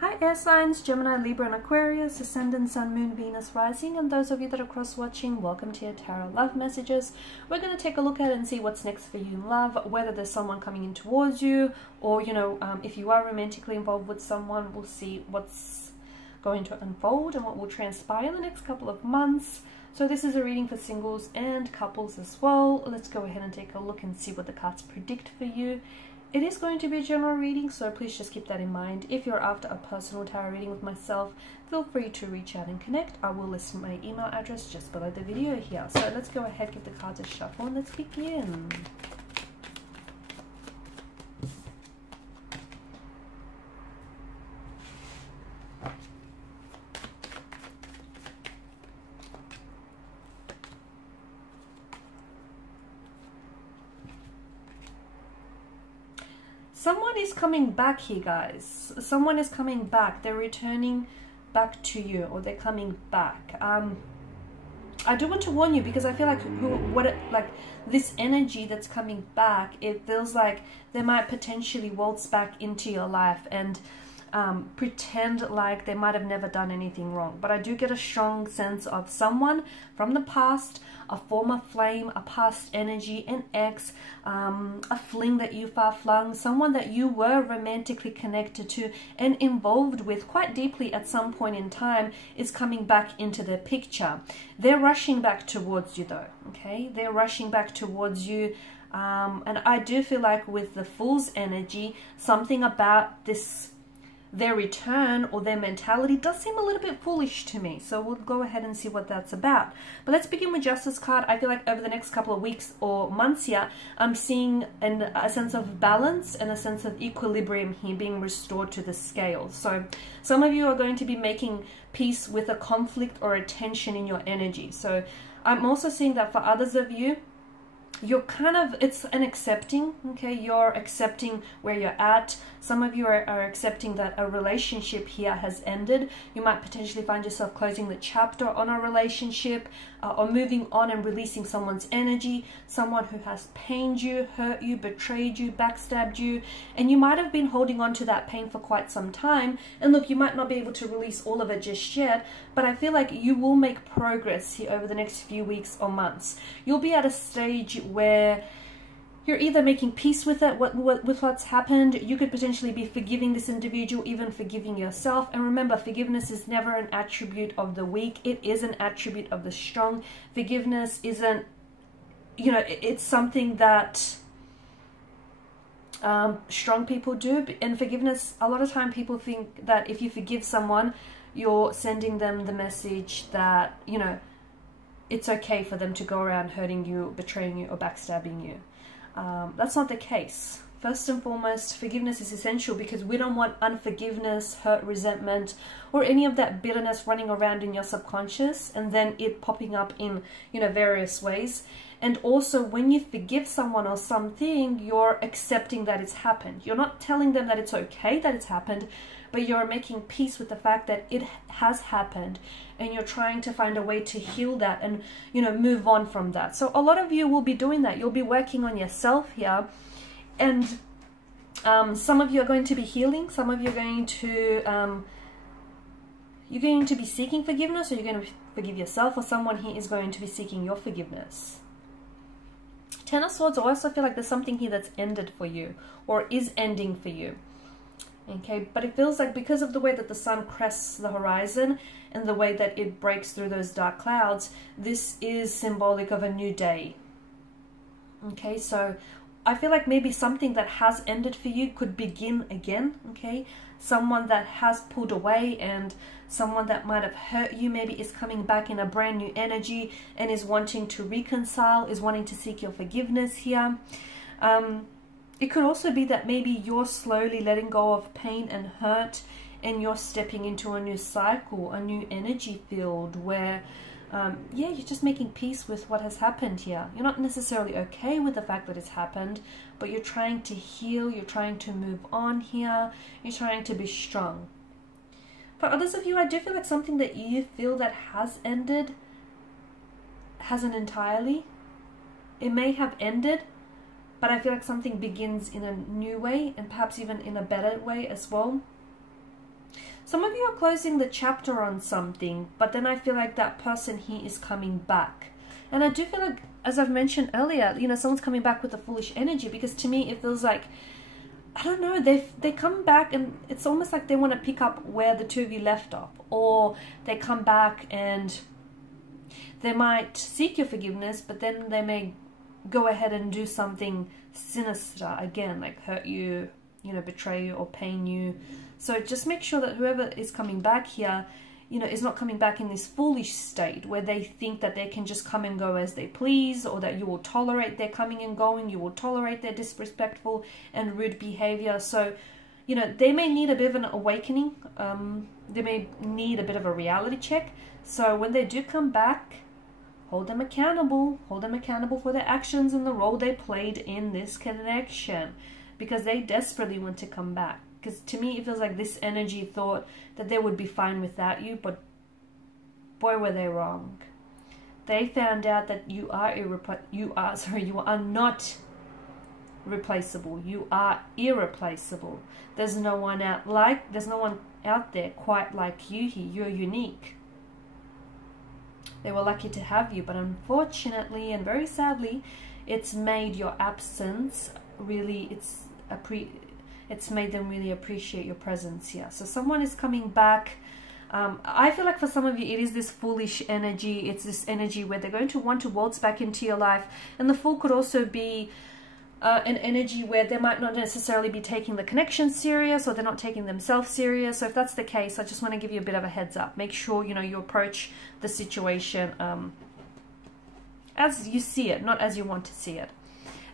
Hi air signs, Gemini, Libra and Aquarius, Ascendant, Sun, Moon, Venus, Rising, and those of you that are cross-watching, welcome to your Tarot Love Messages. We're going to take a look at it and see what's next for you in love, whether there's someone coming in towards you, or, if you are romantically involved with someone, we'll see what's going to unfold and what will transpire in the next couple of months. So this is a reading for singles and couples as well. Let's go ahead and take a look and see what the cards predict for you. It is going to be a general reading, so please just keep that in mind. If you're after a personal tarot reading with myself, feel free to reach out and connect. I will list my email address just below the video here. So let's go ahead, give the cards a shuffle, and let's begin. Someone is coming back here, guys. Someone is coming back. They're returning back to you, or they're coming back. I do want to warn you, because I feel like this energy that's coming back, it feels like they might potentially waltz back into your life and pretend like they might have never done anything wrong. But I do get a strong sense of someone from the past, a former flame, a past energy, an ex, a fling that you far-flung, someone that you were romantically connected to and involved with quite deeply at some point in time is coming back into the picture. They're rushing back towards you though, okay? They're rushing back towards you. And I do feel like with the Fool's energy, something about their return or their mentality does seem a little bit foolish to me. So we'll go ahead and see what that's about. But let's begin with Justice card. I feel like over the next couple of weeks or months here, I'm seeing a sense of balance and a sense of equilibrium here being restored to the scale. So some of you are going to be making peace with a conflict or a tension in your energy. So I'm also seeing that for others of you, you're it's an accepting, okay? You're accepting where you're at. Some of you are accepting that a relationship here has ended. You might potentially find yourself closing the chapter on a relationship, or moving on and releasing someone's energy, someone who has pained you, hurt you, betrayed you, backstabbed you, and you might have been holding on to that pain for quite some time. And look, you might not be able to release all of it just yet, but I feel like you will make progress here over the next few weeks or months. You'll be at a stage where you're either making peace with it, with what's happened. You could potentially be forgiving this individual, even forgiving yourself. And remember, forgiveness is never an attribute of the weak. It is an attribute of the strong. Forgiveness isn't, it's something that strong people do. And forgiveness, a lot of time people think that if you forgive someone, you're sending them the message that, it's okay for them to go around hurting you, betraying you, or backstabbing you. That's not the case. First and foremost, forgiveness is essential because we don't want unforgiveness, hurt, resentment, or any of that bitterness running around in your subconscious and then it popping up in, various ways. And also, when you forgive someone or something, you're accepting that it's happened. You're not telling them that it's okay that it's happened, but you're making peace with the fact that it has happened, and you're trying to find a way to heal that and, move on from that. So a lot of you will be doing that. You'll be working on yourself here, and some of you are going to be healing. Some of you are going to you're going to be seeking forgiveness, or you're going to forgive yourself, or someone here is going to be seeking your forgiveness. Ten of Swords, I also feel like there's something here that's ended for you or is ending for you. Okay, but it feels like because of the way that the sun crests the horizon and the way that it breaks through those dark clouds, this is symbolic of a new day. Okay, so I feel like maybe something that has ended for you could begin again, okay? Someone that has pulled away and someone that might have hurt you maybe is coming back in a brand new energy and is wanting to reconcile, is wanting to seek your forgiveness here. It could also be that maybe you're slowly letting go of pain and hurt and you're stepping into a new cycle, a new energy field where, you're just making peace with what has happened here. You're not necessarily okay with the fact that it's happened, but you're trying to heal, you're trying to move on here, you're trying to be strong. For others of you, I do feel like something that you feel that has ended hasn't entirely. It may have ended, but I feel like something begins in a new way and perhaps even in a better way as well. Some of you are closing the chapter on something, but then I feel like that person here is coming back. And I do feel like, as I've mentioned earlier, you know, someone's coming back with a foolish energy, because to me it feels like, I don't know, they come back and it's almost like they want to pick up where the two of you left off, or they come back and they might seek your forgiveness, but then they may go ahead and do something sinister again, like hurt you, you know, betray you or pain you. So just make sure that whoever is coming back here, you know, is not coming back in this foolish state where they think that they can just come and go as they please, or that you will tolerate their coming and going, you will tolerate their disrespectful and rude behavior. So, you know, they may need a bit of an awakening. They may need a bit of a reality check. So when they do come back, hold them accountable. Hold them accountable for their actions and the role they played in this connection, because they desperately want to come back. Because to me, it feels like this energy thought that they would be fine without you, but boy, were they wrong. They found out that you are not replaceable. You are irreplaceable. There's no one out there quite like you here. You're unique. They were lucky to have you, but unfortunately and very sadly, it's made your absence really, it's made them really appreciate your presence here. So someone is coming back. I feel like for some of you, it is this foolish energy. It's this energy where they're going to want to waltz back into your life. And the Fool could also be an energy where they might not necessarily be taking the connection serious, or they're not taking themselves serious. So if that's the case, I just want to give you a bit of a heads up. Make sure, you know, you approach the situation as you see it, not as you want to see it.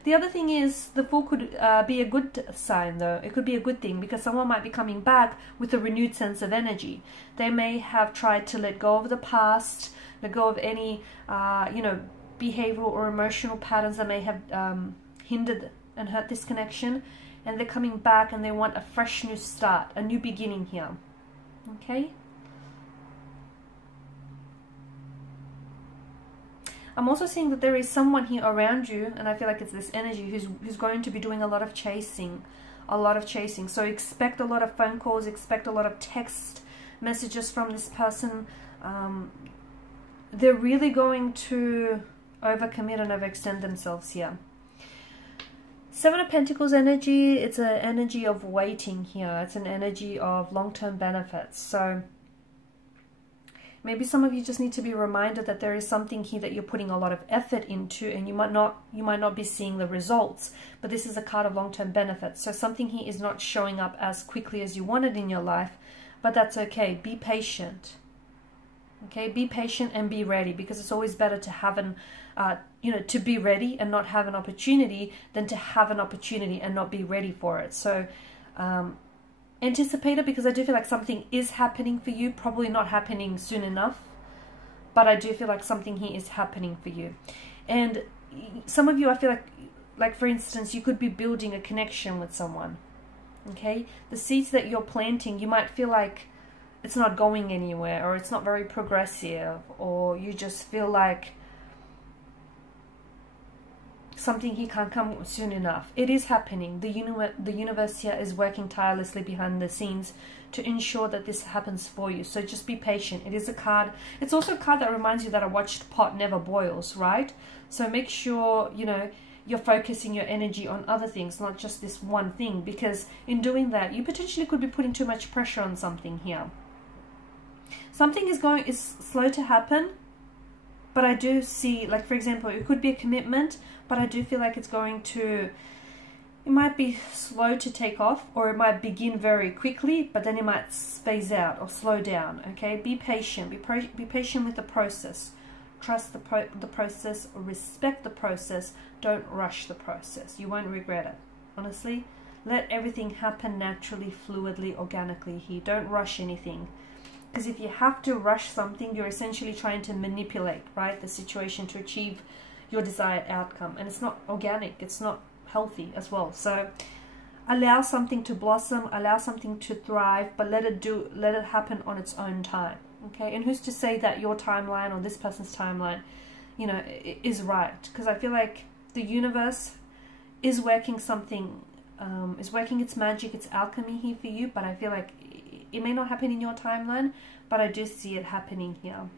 The other thing is, the Fool could be a good sign, though. It could be a good thing, because someone might be coming back with a renewed sense of energy. They may have tried to let go of the past, let go of any, you know, behavioral or emotional patterns that may have hindered and hurt this connection. And they're coming back and they want a fresh new start, a new beginning here. Okay? I'm also seeing that there is someone here around you, and I feel like it's this energy who's going to be doing a lot of chasing. So expect a lot of phone calls, expect a lot of text messages from this person. They're really going to overcommit and overextend themselves here. Seven of Pentacles energy, it's an energy of waiting here. It's an energy of long-term benefits. So maybe some of you just need to be reminded that there is something here that you're putting a lot of effort into, and you might not be seeing the results, but this is a card of long-term benefits. So something here is not showing up as quickly as you wanted in your life, but that's okay. Be patient. Okay, be patient and be ready, because it's always better to have an, you know, to be ready and not have an opportunity than to have an opportunity and not be ready for it. So anticipate it, because I do feel like something is happening for you, probably not happening soon enough, but I do feel like something here is happening for you. And some of you, I feel like for instance, you could be building a connection with someone. Okay, the seeds that you're planting, you might feel like it's not going anywhere, or it's not very progressive, or you just feel like something here can't come soon enough. It is happening. The universe here is working tirelessly behind the scenes to ensure that this happens for you. So just be patient. It is a card. It's also a card that reminds you that a watched pot never boils, right? So make sure, you know, you're focusing your energy on other things, not just this one thing, because in doing that, you potentially could be putting too much pressure on something here. Something is slow to happen, but I do see, like for example, it could be a commitment, but I do feel like it's going to, it might be slow to take off, or it might begin very quickly, but then it might phase out or slow down. Okay, be patient. Be patient with the process. Trust the process, or respect the process. Don't rush the process. You won't regret it. Honestly, let everything happen naturally, fluidly, organically here. Don't rush anything. Because if you have to rush something, you're essentially trying to manipulate, right, the situation to achieve your desired outcome. And it's not organic. It's not healthy as well. So allow something to blossom, allow something to thrive, but let it happen on its own time. Okay? And who's to say that your timeline or this person's timeline, you know, is right? Because I feel like the universe is working something, is working its magic, its alchemy here for you, but I feel like It may not happen in your timeline, but I do see it happening here.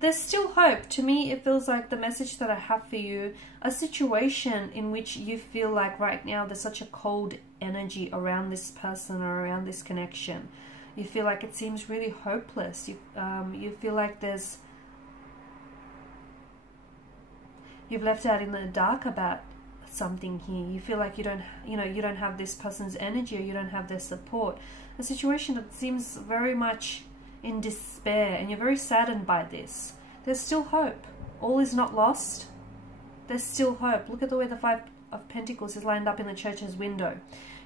There's still hope. To me, it feels like the message that I have for you, a situation in which you feel like right now there's such a cold energy around this person or around this connection. You feel like it seems really hopeless. You feel like you've left out in the dark about something here. You feel like you don't have this person's energy, or you don't have their support. A situation that seems very much in despair, and you're very saddened by this. There's still hope. All is not lost. There's still hope. Look at the way the Five of Pentacles is lined up in the Church's window.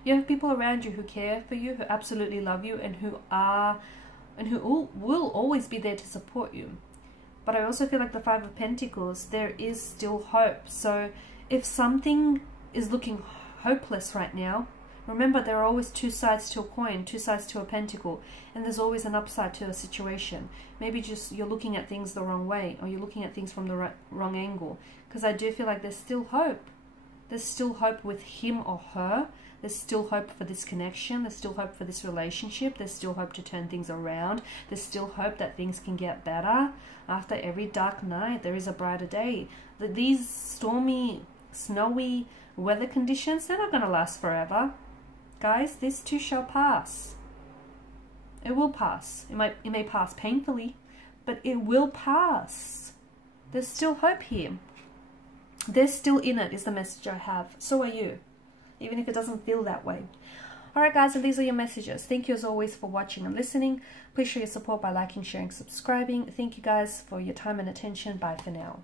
You have people around you who care for you, who absolutely love you, and who will always be there to support you. But I also feel like the Five of Pentacles, there is still hope. So if something is looking hopeless right now, remember, there are always two sides to a coin, two sides to a pentacle, and there's always an upside to a situation. Maybe just you're looking at things the wrong way, or you're looking at things from the wrong angle. Because I do feel like there's still hope. There's still hope with him or her. There's still hope for this connection. There's still hope for this relationship. There's still hope to turn things around. There's still hope that things can get better. After every dark night, there is a brighter day. These stormy, snowy weather conditions, they're not going to last forever. Guys, this too shall pass. It will pass. It may pass painfully, but it will pass. There's still hope here. They're still in it, is the message I have. So are you, even if it doesn't feel that way. Alright guys, and these are your messages. Thank you as always for watching and listening. Please show your support by liking, sharing, subscribing. Thank you guys for your time and attention. Bye for now.